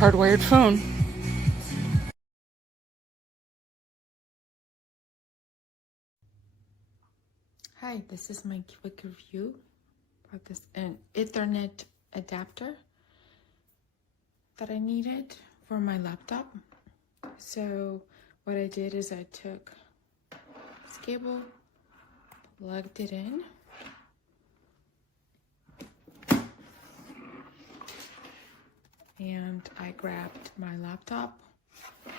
hardwired phone. Hi, this is my quick review of this an Ethernet adapter that I needed for my laptop. So what I did is I took this cable, plugged it in, and I grabbed my laptop,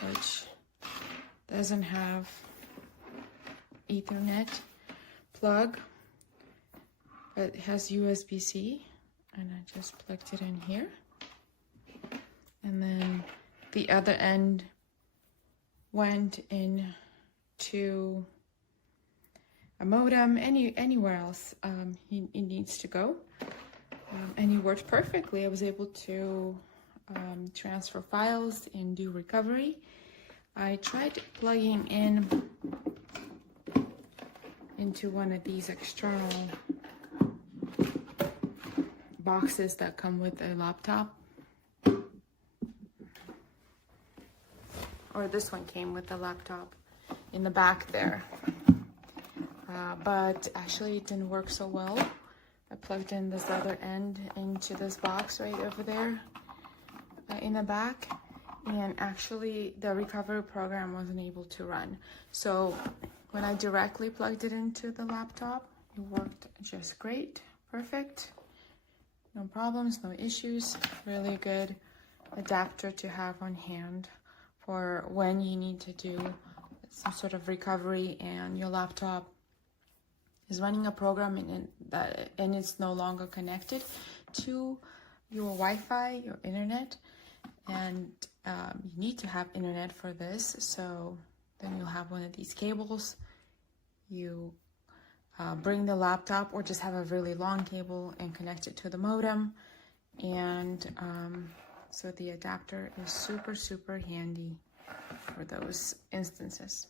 which doesn't have Ethernet plug, but it has USB-C, and I just plugged it in here. And then the other end went into a modem, anywhere else it needs to go. And it worked perfectly. I was able to transfer files and do recovery. I tried plugging into one of these external boxes that come with a laptop. Or this one came with the laptop in the back there. But actually it didn't work so well. I plugged in this other end into this box right over there in the back, and actually the recovery program wasn't able to run. So when I directly plugged it into the laptop, it worked just great, perfect, no problems, no issues. Really good adapter to have on hand for when you need to do some sort of recovery and your laptop is running a program and it's no longer connected to your Wi-Fi, your internet, and you need to have internet for this. So then you'll have one of these cables. You bring the laptop or just have a really long cable and connect it to the modem. And so the adapter is super, super handy for those instances.